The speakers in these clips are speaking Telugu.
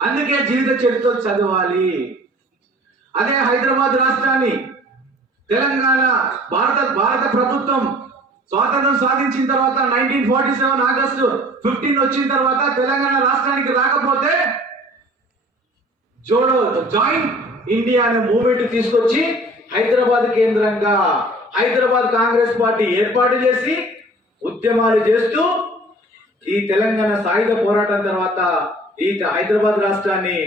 అందుకే జీవిత చరిత్రలు చదవాలి. అదే హైదరాబాద్ రాష్ట్రాన్ని తెలంగాణ భారత ప్రభుత్వం స్వాతంత్రం సాధించిన తర్వాత 1947 ఆగస్టు 15 వచ్చిన తర్వాత తెలంగాణ రాష్ట్రానికి రాకపోతే జాయింట్ ఇండియా అనే మూవ్మెంట్ తీసుకొచ్చి హైదరాబాద్ కేంద్రంగా హైదరాబాద్ కాంగ్రెస్ పార్టీ ఏర్పాటు చేసి ఉద్యమాలు చేస్తూ ఈ తెలంగాణ సాయుధ పోరాటం తర్వాత ఈ హైదరాబాద్ రాష్ట్రాన్ని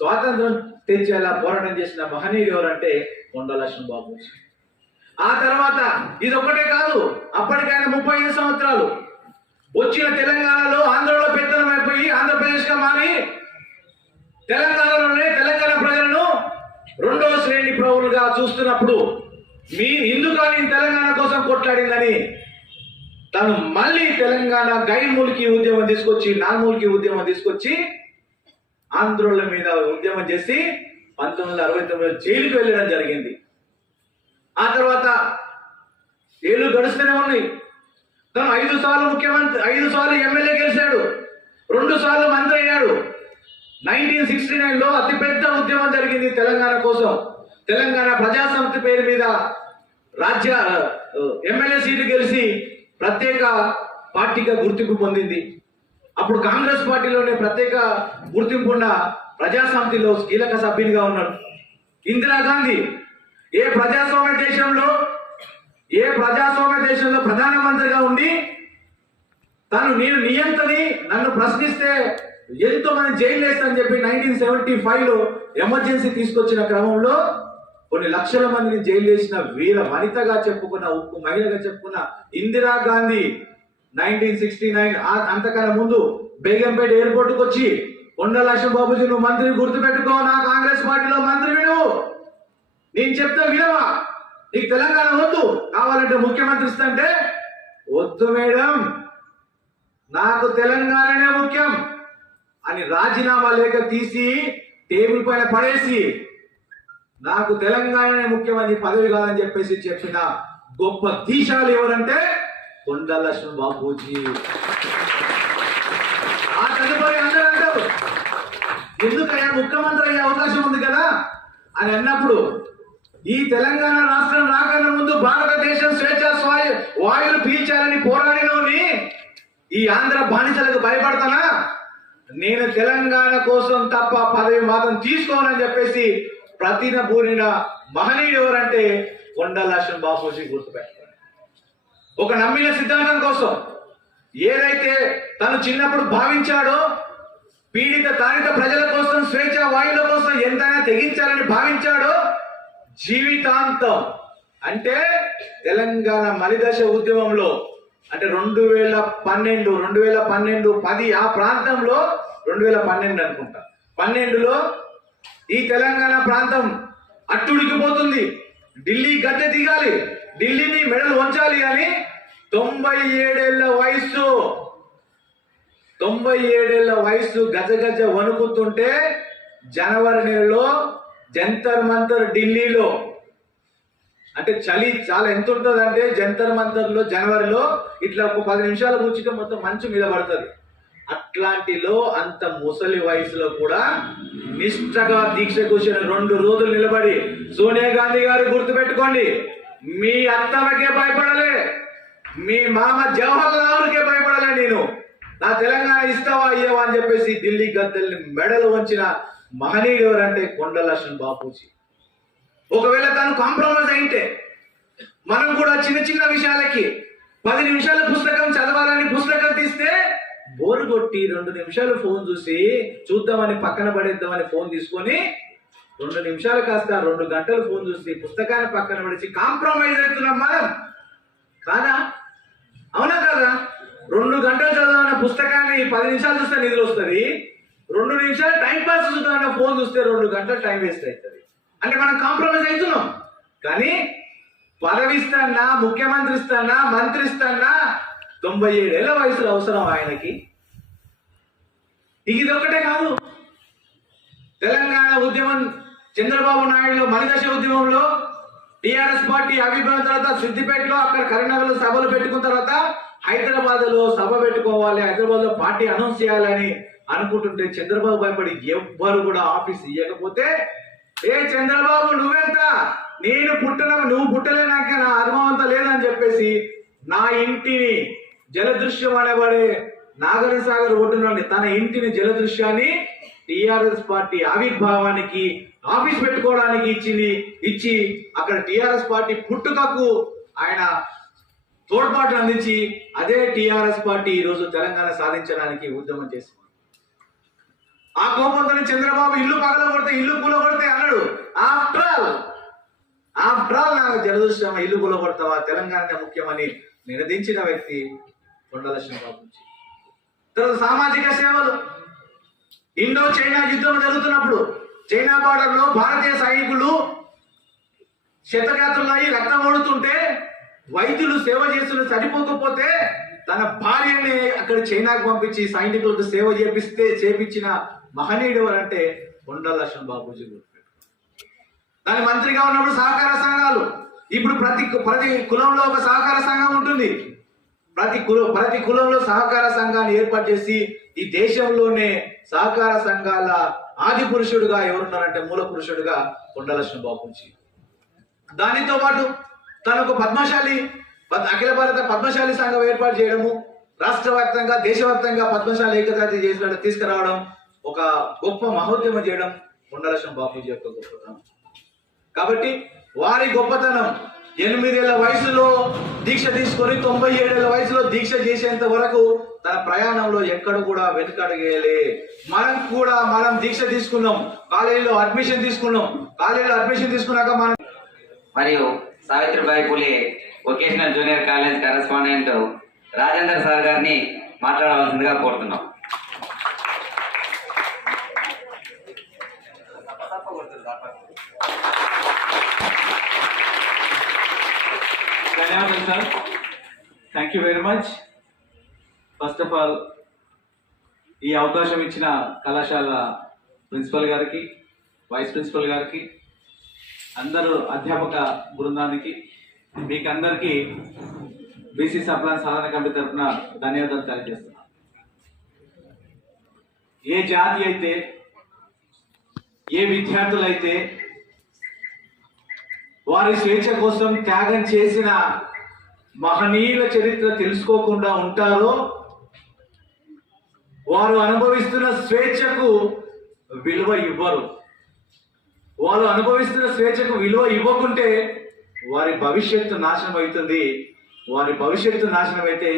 స్వాతంత్రం తెచ్చేలా పోరాటం చేసిన మహనీయుడు ఎవరంటే కొండా లక్ష్మణ్ బాపూజీ. ఆ తర్వాత ఇది ఒక్కటే కాదు, అప్పటికైనా 35 సంవత్సరాలు వచ్చిన తెలంగాణలో ఆంధ్రలో పెత్తనం అయిపోయి ఆంధ్రప్రదేశ్ గా మారి తెలంగాణలోనే తెలంగాణ ప్రజలను రెండవ శ్రేణి పౌరులుగా చూస్తున్నప్పుడు మీ హిందుకాని తెలంగాణ కోసం కొట్లాడిందని తను మళ్ళీ తెలంగాణ గైర్మూలికి ఉద్యమం తీసుకొచ్చి నార్మూలికి ఉద్యమం తీసుకొచ్చి ఆంధ్రోళ్ళ మీద ఉద్యమం చేసి 1969 జైలుకి వెళ్ళడం జరిగింది. ఆ తర్వాత ఏళ్ళు గడుస్తూనే ఉన్నాయి. తను 5 సార్లు ముఖ్యమంత్రి, 5 సార్లు ఎమ్మెల్యే గెలిచాడు, 2 సార్లు మంత్రి అయ్యాడు. 1969లో అతిపెద్ద ఉద్యమం జరిగింది తెలంగాణ కోసం. తెలంగాణ ప్రజాసమితి పేరు మీద రాజ్య ఎమ్మెల్యే సీటు గెలిచి ప్రత్యేక పార్టీగా గుర్తింపు పొందింది. అప్పుడు కాంగ్రెస్ పార్టీలోనే ప్రత్యేక గుర్తింపు ఉన్న ప్రజాసమితిలో కీలక సభ్యునిగా ఉన్నాడు. ఇందిరాగాంధీ ఏ ప్రజాస్వామ్య దేశంలో ప్రధానమంత్రిగా ఉండి నేను నియంతని నన్ను ప్రశ్నిస్తే ఎంతో మంది జైలు వేస్తానని చెప్పి 1975లో ఎమర్జెన్సీ తీసుకొచ్చిన క్రమంలో కొన్ని లక్షల మందిని జైలు వేసిన వీర వనితగా చెప్పుకున్న, ఉక్కు మహిళగా చెప్పుకున్న ఇందిరాగాంధీ 1969 అంతకన్నా ముందు బేగంపేట ఎయిర్పోర్ట్కి వచ్చి కొండా లక్ష్మణ్ బాబూజీ నువ్వు మంత్రి గుర్తుపెట్టుకో, నా కాంగ్రెస్ పార్టీలో మంత్రి విను, నేను చెప్తే వినవా, నీకు తెలంగాణ వద్దు, కావాలంటే ముఖ్యమంత్రి ఇస్తంటే వద్దు మేడం, నాకు తెలంగాణనే ముఖ్యం అని రాజీనామా లేఖ తీసి టేబుల్ పైన పడేసి నాకు తెలంగాణనే ముఖ్యమని పదవి కాదని చెప్పేసి చెప్పిన గొప్ప దీశాలు ఎవరంటే కొండా లక్ష్మణ్ బాపూజీ. ఆ తదుపరి అందరూ అంటారు ఎందుకయ్యా ముఖ్యమంత్రి అయ్యే అవకాశం ఉంది కదా అని అన్నప్పుడు ఈ తెలంగాణ రాష్ట్రం రాకన్నా ముందు భారతదేశం స్వేచ్ఛ వాయువులు పీల్చాలని పోరాడినోని ఈ ఆంధ్ర బానిసలకు భయపడతానా, నేను తెలంగాణ కోసం తప్ప పదవి మాత్రం తీసుకోనని చెప్పేసి ప్రతిన పూరిన మహనీయుడు ఎవరంటే కొండా లక్ష్మణ్ బాపూజీ. గుర్తుపెట్టుకోండి, ఒక నమ్మిన సిద్ధాంతం కోసం ఏదైతే తను చిన్నప్పుడు భావించాడో పీడిత తాడిత ప్రజల కోసం స్వేచ్ఛ వాయువుల కోసం ఎంతైనా తెగించాలని భావించాడో జీవితాంతం అంటే తెలంగాణ మలిదశ ఉద్యమంలో అంటే 2012, 10 ఆ ప్రాంతంలో 2012 అనుకుంటా 12లో ఈ తెలంగాణ ప్రాంతం అట్టుడికిపోతుంది, ఢిల్లీ గద్దె దిగాలి, ఢిల్లీని మెడలు వంచాలి అని 97 ఏళ్ల వయసు గజ వణుకుతుంటే జనవరి నెలలో జంతర్ మంతర్ ఢిల్లీలో అంటే చలి చాలా ఎంత ఉంటుంది అంటే జంతర్ మంతర్లో జనవరిలో ఇట్లా ఒక 10 నిమిషాలు కూర్చుంటే మొత్తం మంచు మీద పడుతుంది. అట్లాంటిలో అంత ముసలి వయసులో కూడా నిష్ఠగా దీక్ష కూర్చొని 2 రోజులు నిలబడి సోనియా గాంధీ గారు గుర్తుపెట్టుకోండి, మీ అత్తమ్మకే భయపడలే, మీ మామ జవహర్ లాల్కే భయపడలే, నేను నా తెలంగాణ ఇస్తావా అయ్యావా అని చెప్పేసి ఢిల్లీ గద్దెల్ని మెడలు వంచిన మహనీయుడు ఎవరంటే కొండా లక్ష్మణ్ బాపూజీ. ఒకవేళ తను కాంప్రమైజ్ అయితే మనం కూడా చిన్న విషయాలకి 10 నిమిషాల పుస్తకం చదవాలని పుస్తకం తీస్తే బోరు కొట్టి 2 నిమిషాలు ఫోన్ చూసి చూద్దామని పక్కన పడేద్దామని ఫోన్ తీసుకొని 2 నిమిషాలు కాస్త 2 గంటలు ఫోన్ చూసి పుస్తకాన్ని పక్కన పడేసి కాంప్రమైజ్ అవుతున్నాం మనం కాదా? అవునా కాదా? 2 గంటలు చదవాలన్న పుస్తకాన్ని 10 నిమిషాలు చూస్తే నిద్ర వస్తుంది, 2 నిమిషాలు టైం పాస్ చూద్దామన్న ఫోన్ చూస్తే 2 గంటలు టైం వేస్ట్ అవుతుంది. అంటే మనం కాంప్రమైజ్ అవుతున్నాం. కానీ పదవి ఇస్తానా, ముఖ్యమంత్రి ఇస్తానా, మంత్రి ఇస్తానా 97 ఏళ్ల వయసులో అవసరం ఆయనకి. ఇది ఒకటే కాదు, తెలంగాణ ఉద్యమం చంద్రబాబు నాయుడు మలిదశ ఉద్యమంలో టిఆర్ఎస్ పార్టీ ఆవిర్భావం తర్వాత సిద్దిపేటలో అక్కడ కరీంనగర్లో సభలు పెట్టుకున్న తర్వాత హైదరాబాద్ లో సభ పెట్టుకోవాలి, హైదరాబాద్ లో పార్టీ అనౌన్స్ చేయాలని అనుకుంటుంటే చంద్రబాబు భయపడి ఎవ్వరు కూడా ఆఫీస్ ఇవ్వకపోతే, ఏ చంద్రబాబు నువ్వెంత, నువ్వు పుట్టలేనాక నా అనుభవంతా లేదని చెప్పేసి నా ఇంటిని జలదృశ్యం అనేవాడే నాగర సాగర్ ఒడ్డునండి తన ఇంటిని జలదృశ్యాన్ని టిఆర్ఎస్ పార్టీ ఆవిర్భావానికి ఆఫీస్ పెట్టుకోవడానికి ఇచ్చి అక్కడ టిఆర్ఎస్ పార్టీ పుట్టుకకు ఆయన తోడ్పాటు అందించి అదే టిఆర్ఎస్ పార్టీ ఈరోజు తెలంగాణ సాధించడానికి ఉద్యమం చేసింది. ఆ కోపంతో చంద్రబాబు ఇల్లు పగలగొడితే ఇల్లు కూలగొడితే అన్నాడు, ఆఫ్టర్ ఆల్ నాకు జలదృశ్యం ఇల్లు కూలగొడతావా, తెలంగాణ ముఖ్యమని నినదించిన వ్యక్తి కొండల శ్రీనివాస్. తర్వాత సామాజిక సేవలు, ఇండో చైనా యుద్ధం జరుగుతున్నప్పుడు చైనా బార్డర్ లో భారతీయ సైనికులు శతఘాతులై రక్తం ఓడుతుంటే వైద్యులు సేవ చేస్తున్న సరిపోకపోతే తన భార్యని అక్కడ చైనాకు పంపించి సైనికులకు సేవ చేపించిన మహనీయుడు అంటే కొండల లక్ష్మణ్ బాబూజీ. దాని మంత్రిగా ఉన్నప్పుడు సహకార సంఘాలు, ఇప్పుడు ప్రతి కులంలో ఒక సహకార సంఘం ఉంటుంది. ప్రతి కులంలో సహకార సంఘాన్ని ఏర్పాటు చేసి ఈ దేశంలోనే సహకార సంఘాల ఆది పురుషుడుగా ఎవరున్నారంటే మూల పురుషుడుగా కొండల లక్ష్మణ్ బాబూజీ. దానితో పాటు తను ఒక అఖిల భారత పద్మశాలి సంఘం ఏర్పాటు చేయడము, రాష్ట్ర వ్యాప్తంగా దేశవ్యాప్తంగా పద్మశాలి ఏకతాటి చేసినట్టు తీసుకురావడం, ఒక గొప్ప మహోద్యమం చేయడం కొండల లక్ష్మణ్ బాబూజీ యొక్క గొప్పతనం. కాబట్టి వారి గొప్పతనం 8 ఏళ్ల వయసులో దీక్ష తీసుకొని 97 ఏళ్ల వయసులో దీక్ష చేసేంత వరకు తన ప్రయాణంలో ఎక్కడ కూడా వెనుకడగేయలే. మనం దీక్ష తీసుకున్నాం, కాలేజీలో అడ్మిషన్ తీసుకున్నాక మనం మరియు Savitribai Phule vocational junior college correspondent Rajender sir గారిని మాట్లాడవలసిందిగా కోరుతున్నాం. ధన్యవాదాలు sir, thank you very much. First of all ఈ అవకాశం ఇచ్చిన కళాశాల ప్రిన్సిపల్ గారికి, వైస్ ప్రిన్సిపల్ గారికి, అందరూ అధ్యాపక బృందానికి, మీకు అందరికీ బీసీ సప్లాన్ సాధన కమిటీ తరఫున ధన్యవాదాలు తెలియజేస్తున్నాను. ఏ జాతి అయితే, ఏ విద్యార్థులైతే వారి స్వేచ్ఛ కోసం త్యాగం చేసిన మహనీయుల చరిత్ర తెలుసుకోకుండా ఉంటారో వారు అనుభవిస్తున్న స్వేచ్ఛకు విలువ ఇవ్వరు. వాళ్ళు అనుభవిస్తున్న స్వేచ్ఛకు విలువ ఇవ్వకుంటే వారి భవిష్యత్తు నాశనం అవుతుంది. వారి భవిష్యత్తు నాశనం అయితే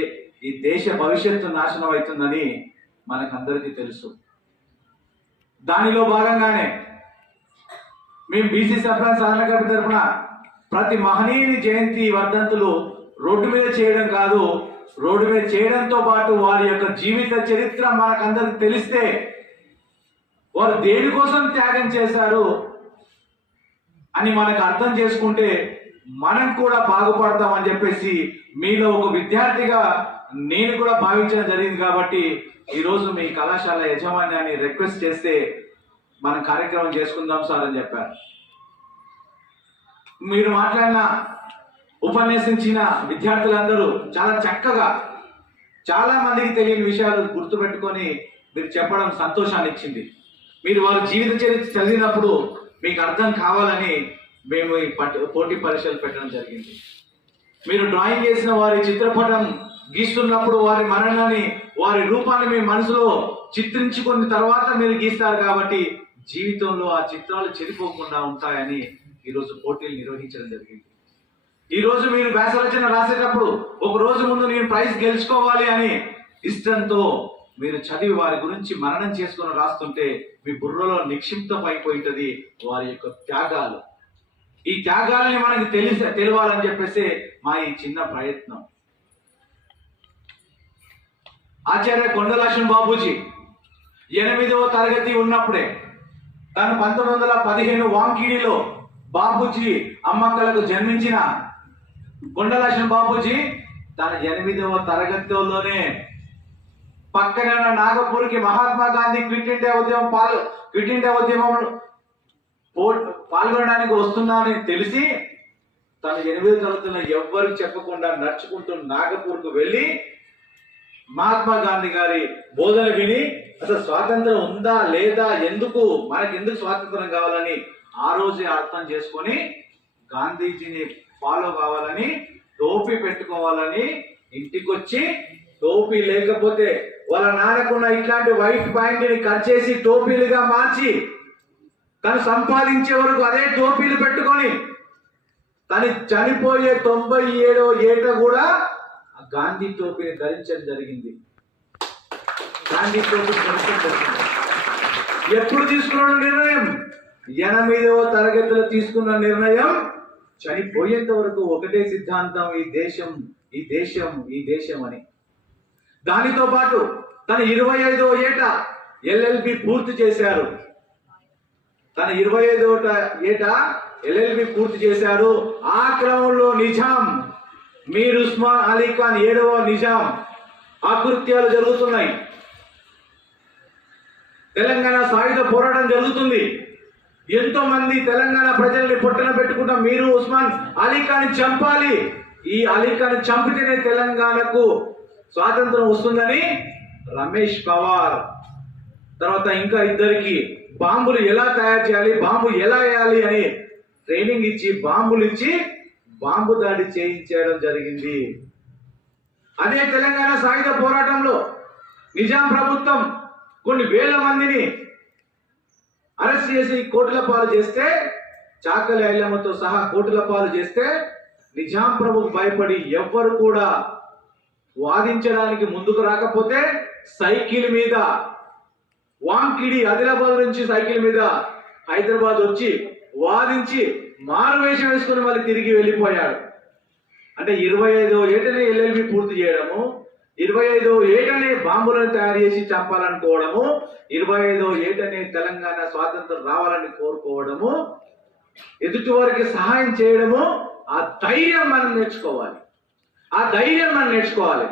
ఈ దేశ భవిష్యత్తు నాశనం అవుతుందని మనకందరికీ తెలుసు. దానిలో భాగంగానే మేము బీసీ సప్లాన్ సాధన కమిటీ తరఫున ప్రతి మహనీయుని జయంతి వర్ధంతులు రోడ్డు మీద చేయడం కాదు, రోడ్డు మీద చేయడంతో పాటు వారి యొక్క జీవిత చరిత్ర మనకందరికి తెలిస్తే వారు దేనికోసం త్యాగం చేశారు అని మనకు అర్థం చేసుకుంటే మనం కూడా బాగుపడతామని చెప్పేసి మీలో ఒక విద్యార్థిగా నేను కూడా భావించడం జరిగింది. కాబట్టి ఈరోజు మీ కళాశాల యజమాన్యాన్ని రిక్వెస్ట్ చేస్తే మనం కార్యక్రమం చేసుకుందాం సార్ అని చెప్పారు. మీరు మాట్లాడిన ఉపన్యసించిన విద్యార్థులందరూ చాలా చక్కగా చాలా మందికి తెలియని విషయాలు గుర్తుపెట్టుకొని మీరు చెప్పడం సంతోషాన్ని ఇచ్చింది. మీరు వారి జీవిత చరిత్ర చదివినప్పుడు మీకు అర్థం కావాలని మేము ఈ పోటీ పరీక్షలు పెట్టడం జరిగింది. మీరు డ్రాయింగ్ చేసిన వారి చిత్రపటం గీస్తున్నప్పుడు వారి మరణాన్ని, వారి రూపాన్ని మీ మనసులో చిత్రించుకున్న తర్వాత మీరు గీస్తారు. కాబట్టి జీవితంలో ఆ చిత్రాలు చెడిపోకుండా ఉంటాయని ఈరోజు పోటీలు నిర్వహించడం జరిగింది. ఈరోజు మీరు వ్యాసరచన రాసేటప్పుడు ఒక రోజు ముందు నేను ప్రైజ్ గెలుచుకోవాలి అని ఇష్టంతో మీరు చదివి వారి గురించి మననం చేసుకుని రాస్తుంటే మీ బుర్రలో నిక్షిప్తం అయిపోయింటది వారి యొక్క త్యాగాలు. ఈ త్యాగాలని మనకి తెలియాలని చెప్పేసి మా ఈ చిన్న ప్రయత్నం. ఆచార్య కొండల లక్ష్మణ్ బాబూజీ 8వ తరగతి ఉన్నప్పుడే తను 1915 వాంకిడిలో బాబూజీ అమ్మక్కలకు జన్మించిన కొండల లక్ష్మణ్ బాబూజీ తన 8వ తరగతిలోనే పక్కనే ఉన్న నాగపూర్కి మహాత్మా గాంధీ క్విట్ ఇండియా ఉద్యమంలో పాల్గొనడానికి వస్తున్నానని తెలిసి తన 8వ తరగతిలో ఎవ్వరికి చెప్పకుండా నడుచుకుంటూ నాగపూర్కు వెళ్ళి మహాత్మా గాంధీ గారి బోధన విని అసలు స్వాతంత్రం ఉందా లేదా, మనకి ఎందుకు స్వాతంత్రం కావాలని ఆ రోజే అర్థం చేసుకొని గాంధీజీని ఫాలో కావాలని, టోపీ పెట్టుకోవాలని ఇంటికొచ్చి, టోపీ లేకపోతే వాళ్ళ నాన్నకున్న ఇట్లాంటి వైట్ ప్యాంట్ని కట్ చేసి టోపీలుగా మార్చి తను సంపాదించే వరకు అదే టోపీలు పెట్టుకొని తను చనిపోయే 97వ ఏట కూడా గాంధీ టోపీని ధరించడం జరిగింది. గాంధీ టోపీ ధరించడం జరిగింది. ఎప్పుడు తీసుకున్న నిర్ణయం? 8వ తరగతిలో తీసుకున్న నిర్ణయం. చనిపోయేంత వరకు ఒకటే సిద్ధాంతం, ఈ దేశం ఈ దేశం ఈ దేశం అని. దానితో పాటు తన 25వ ఏట ఎల్ఎల్బి పూర్తి చేశారు. తన 25వ ఏట ఎల్ఎల్బి పూర్తి చేశారు. ఆ క్రమంలో నిజాం, మీర్ ఉస్మాన్ అలీ ఖాన్ 7వ నిజాం ఆకృత్యాలు జరుగుతున్నాయి. తెలంగాణ సాయుధ పోరాటం జరుగుతుంది. ఎంతో మంది తెలంగాణ ప్రజల్ని పొట్టన పెట్టుకుంటా మీర్ ఉస్మాన్ అలీ ఖాన్ చంపాలి, ఈ అలీ ఖాన్ చంపితేనే తెలంగాణకు స్వాతంత్రం వస్తుందని రమేష్ పవార్ తర్వాత ఇంకా ఇద్దరికి బాంబులు ఎలా తయారు చేయాలి, బాంబు ఎలా వేయాలి అని ట్రైనింగ్ ఇచ్చి, బాంబులు ఇచ్చి బాంబు దాడి చేయించడం జరిగింది. అదే తెలంగాణ సాయుధ పోరాటంలో నిజాం ప్రభుత్వం కొన్ని వేల మందిని అరెస్ట్ చేసి కోర్టుల పాలు చేస్తే, చాకలి ఐలమ్మతో సహా కోర్టుల పాలు చేస్తే నిజాం ప్రభుకు భయపడి ఎవ్వరు కూడా వాదించడానికి ముందుకు రాకపోతే సైకిల్ మీద వాంకిడి ఆదిలాబాద్ నుంచి సైకిల్ మీద హైదరాబాద్ వచ్చి వాదించి మారువేషం వేసుకుని మళ్ళీ తిరిగి వెళ్ళిపోయాడు. అంటే 25వ ఏటనే ఎల్ఎల్బి పూర్తి చేయడము, 25వ ఏటనే బాంబులను తయారు చేసి చంపాలనుకోవడము, 25వ ఏటనే తెలంగాణ స్వాతంత్రం రావాలని కోరుకోవడము, ఎదుటి వారికి సహాయం చేయడము, ఆ ధైర్యం మనం నేర్చుకోవాలి. ఆ ధైర్యం మనం నేర్చుకోవాలి.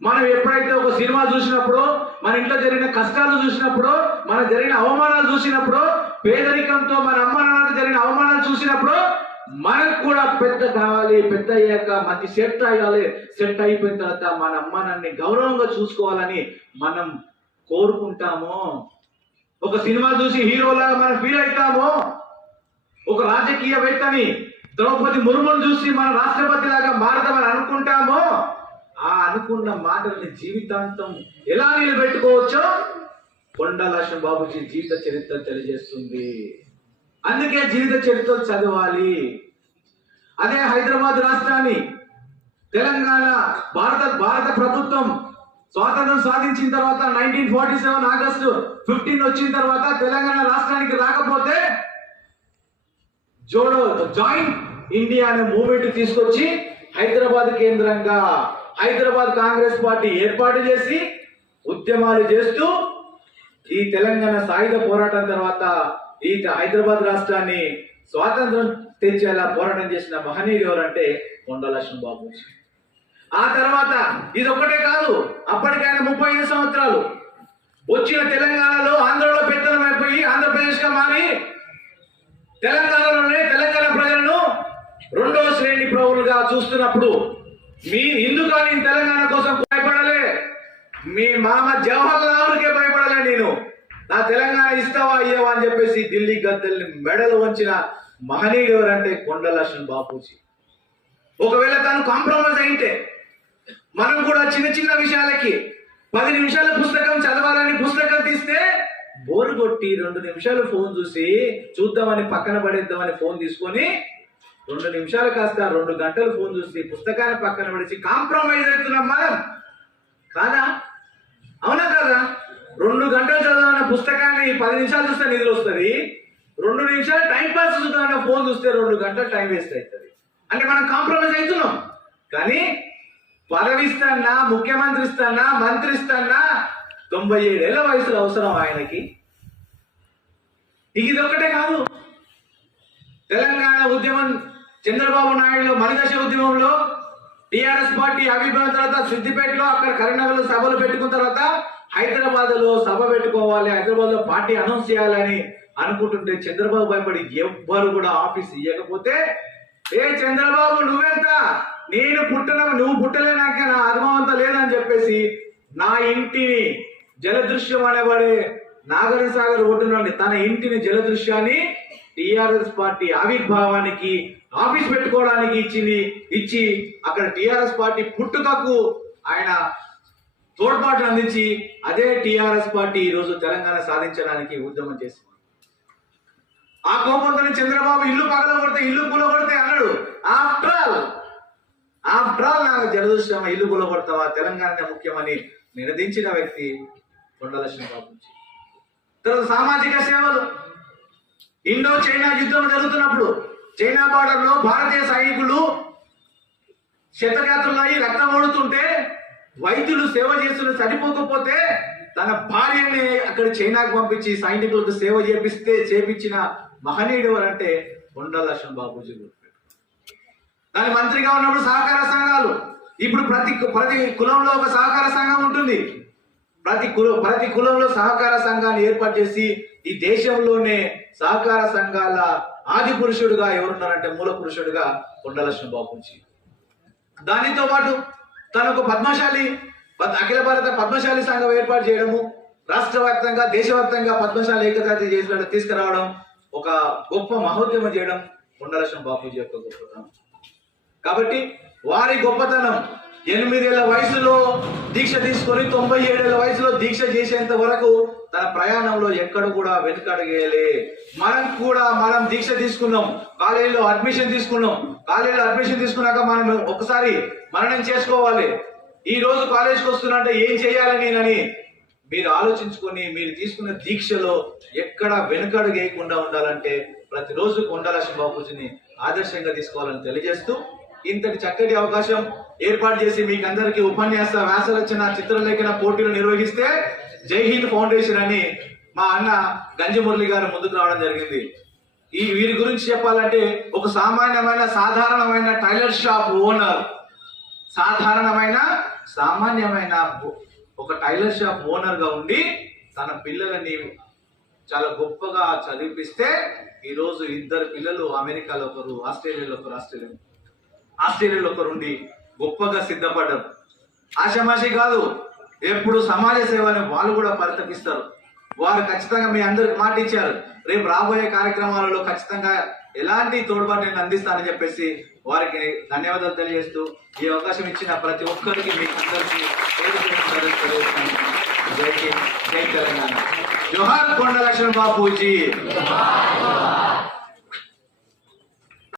మనం ఎప్పుడైతే ఒక సినిమా చూసినప్పుడు, మన ఇంట్లో జరిగిన కష్టాలు చూసినప్పుడు, మన జరిగిన అవమానాలు చూసినప్పుడు, పేదరికంతో మన అమ్మ నాన్నకు జరిగిన అవమానాలు చూసినప్పుడు మనకు కూడా పెద్ద కావాలి, పెద్ద అయ్యాక మంచి సెట్ అయ్యాలి, సెట్ అయిపోయిన తర్వాత మన అమ్మ నాన్నని గౌరవంగా చూసుకోవాలని మనం కోరుకుంటాము. ఒక సినిమా చూసి హీరోలాగా మనం ఫీల్ అవుతాము. ఒక రాజకీయవేత్తని ద్రౌపది ముర్మును చూసి మన రాష్ట్రపతి లాగా మారదామని అనుకుంటామో, ఆ అనుకున్న మాటల్ని జీవితాంతం ఎలా నిలబెట్టుకోవచ్చో కొండా లక్ష్మణ్ బాబుజీ జీవిత చరిత్ర తెలియజేస్తుంది. అందుకే జీవిత చరిత్ర చదవాలి. అదే హైదరాబాద్ రాష్ట్రాన్ని తెలంగాణ భారత ప్రభుత్వం స్వాతంత్రం సాధించిన తర్వాత 1947 ఆగస్టు 15 వచ్చిన తర్వాత తెలంగాణ రాష్ట్రానికి రాకపోతే జాయింట్ ఇండియా అనే మూవ్మెంట్ తీసుకొచ్చి హైదరాబాద్ కేంద్రంగా హైదరాబాద్ కాంగ్రెస్ పార్టీ ఏర్పాటు చేసి ఉద్యమాలు చేస్తూ ఈ తెలంగాణ సాయుధ పోరాటం తర్వాత ఈ హైదరాబాద్ రాష్ట్రాన్ని స్వాతంత్రం తెచ్చేలా పోరాటం చేసిన మహనీయుడు ఎవరంటే కొండా లక్ష్మణ్ బాబూజీ. ఆ తర్వాత ఇది ఒక్కటే కాదు, అప్పటికైనా 35 సంవత్సరాలు వచ్చిన తెలంగాణలో ఆంధ్రలో పెత్తనం అయిపోయి ఆంధ్రప్రదేశ్ గా మారి తెలంగాణలోనే తెలంగాణ ప్రజలను 2వ శ్రేణి పౌరులుగా చూస్తున్నప్పుడు మీ హిందువులని తెలంగాణ కోసం భయపడలే, మీ మామ జవహర్ లాల్కే భయపడలే. నేను నా తెలంగాణ ఇస్తావా అయ్యావా అని చెప్పేసి ఢిల్లీ గద్దెల్ని మెడలు వంచిన మహనీయుడు ఎవరంటే కొండా లక్ష్మణ్ బాపూజీ. ఒకవేళ తను కాంప్రమైజ్ అయితే మనం కూడా చిన్న చిన్న విషయాలకి 10 నిమిషాల పుస్తకం చదవాలని పుస్తకం తీస్తే బోరు కొట్టి 2 నిమిషాలు ఫోన్ చూసి చూద్దామని పక్కన పడేద్దామని ఫోన్ తీసుకొని 2 నిమిషాలు కాస్త 2 గంటలు ఫోన్ చూసి పుస్తకాన్ని పక్కన పడేసి కాంప్రమైజ్ అవుతున్నాం మనం కాదా? అవునా కాదా? 2 గంటలు చదవన్న పుస్తకాన్ని 10 నిమిషాలు చూస్తే నిద్ర వస్తుంది, 2 నిమిషాలు టైం పాస్ చూద్దామన్న ఫోన్ చూస్తే 2 గంటలు టైం వేస్ట్ అవుతుంది. అంటే మనం కాంప్రమైజ్ అవుతున్నాం. కానీ పదవి ఇస్తానా, ముఖ్యమంత్రి ఇస్తానా, మంత్రి ఇస్తానా, 97 ఏళ్ల వయసులో అవసరం ఆయనకి. ఇది ఒక్కటే కాదు, తెలంగాణ ఉద్యమం చంద్రబాబు నాయుడు మలిదశ ఉద్యమంలో టిఆర్ఎస్ పార్టీ ఆవిర్భావం తర్వాత సిద్దిపేటలో, అక్కడ కరీంనగర్లో సభలు పెట్టుకున్న తర్వాత హైదరాబాద్ లో సభ పెట్టుకోవాలి, హైదరాబాద్ లో పార్టీ అనౌన్స్ చేయాలని అనుకుంటుంటే చంద్రబాబు భయపడి ఎవ్వరు కూడా ఆఫీస్ ఇవ్వకపోతే, ఏ చంద్రబాబు నువ్వెంత, నువ్వు పుట్టలేనాక నా అనుభవం అంతా లేదని చెప్పేసి నా ఇంటిని జలదృశ్యం అనబడే నాగర సాగర్ ఒడ్డునండి తన ఇంటిని జలదృశ్యాన్ని టిఆర్ఎస్ పార్టీ ఆవిర్భావానికి ఆఫీస్ పెట్టుకోవడానికి ఇచ్చి అక్కడ టిఆర్ఎస్ పార్టీ పుట్టుకకు ఆయన తోడ్పాటు అందించి అదే టిఆర్ఎస్ పార్టీ ఈ రోజు తెలంగాణ సాధించడానికి ఉద్యమం చేసింది. ఆ కోపంతో చంద్రబాబు ఇల్లు పగలగొడితే ఇల్లు కూలగొడితే అన్నాడు, ఆఫ్టర్ ఆల్ నాకు జలదృశ్యం ఇల్లు కూలగొడతావా, తెలంగాణ ముఖ్యమని నినదించిన వ్యక్తి కొండల శ్రీబాబు. తర్వాత సామాజిక సేవలు, ఇండో చైనా యుద్ధం జరుగుతున్నప్పుడు చైనా బార్డర్ లో భారతీయ సైనికులు క్షతగాత్రులై రక్తం ఓడుతుంటే వైద్యులు సేవ చేస్తున్న సరిపోకపోతే తన భార్యని అక్కడ చైనాకు పంపించి సైనికులకు సేవ చేపించిన మహనీయుడు ఎవరంటే కొండల బాబూజీ. దాని మంత్రిగా ఉన్నప్పుడు సహకార సంఘాలు, ఇప్పుడు ప్రతి కులంలో ఒక సహకార సంఘం ఉంటుంది. ప్రతి కులంలో సహకార సంఘాన్ని ఏర్పాటు చేసి ఈ దేశంలోనే సహకార సంఘాల ఆది పురుషుడుగా ఎవరున్నారంటే మూల పురుషుడుగా కొండల బాబూజీ. దానితో పాటు తనకు అఖిల భారత పద్మశాలి సంఘం ఏర్పాటు చేయడము, రాష్ట్ర వ్యాప్తంగా దేశవ్యాప్తంగా పద్మశాలి ఏకతాటి చేసిన తీసుకురావడం, ఒక గొప్ప మహోద్యమం చేయడం కొండల బాపూజీ యొక్క గొప్పతనం. కాబట్టి వారి గొప్పతనం 8 ఏళ్ల వయసులో దీక్ష తీసుకొని 97 ఏళ్ల వయసులో దీక్ష చేసేంత వరకు తన ప్రయాణంలో ఎక్కడ కూడా వెనుకడగేయలే. మనం దీక్ష తీసుకున్నాం, కాలేజీలో అడ్మిషన్ తీసుకున్నాక మనం ఒకసారి మననం చేసుకోవాలి. ఈ రోజు కాలేజీకి వస్తున్నట్టే ఏం చేయాలి నేనని మీరు ఆలోచించుకొని మీరు తీసుకున్న దీక్షలో ఎక్కడ వెనుకడుగేయకుండా ఉండాలంటే ప్రతిరోజు కొండల బాపూజీని ఆదర్శంగా తీసుకోవాలని తెలియజేస్తూ ఇంతటి చక్కటి అవకాశం ఏర్పాటు చేసి మీకు అందరికీ ఉపన్యాస వ్యాసరచన చిత్రలేఖన పోటీలు నిర్వహిస్తే జై హింద్ ఫౌండేషన్ అని మా అన్న గంజి మురళి గారు ముందుకు రావడం జరిగింది. వీరి గురించి చెప్పాలంటే ఒక సాధారణమైన టైలర్ షాప్ ఓనర్, సామాన్యమైన ఒక టైలర్ షాప్ ఓనర్ గా ఉండి తన పిల్లలని చాలా గొప్పగా చదివిపిస్తే ఈరోజు 2 పిల్లలు అమెరికాలో ఒకరు, ఆస్ట్రేలియాలో ఒకరు ఉండి గొప్పగా సిద్ధపడ్డారు. ఆషామాషి కాదు, ఎప్పుడు సమాజ సేవని వాళ్ళు కూడా పరితపిస్తారు. వారు ఖచ్చితంగా మీ అందరికి మాట ఇచ్చారు, రేపు రాబోయే కార్యక్రమాలలో ఖచ్చితంగా ఎలాంటి తోడ్పాటు నేను అందిస్తానని చెప్పేసి వారికి ధన్యవాదాలు తెలియజేస్తూ ఈ అవకాశం ఇచ్చిన ప్రతి ఒక్కరికి మీకు అందరికీ జై తెలంగాణ. జోహార్ కొండల బాపూజీ.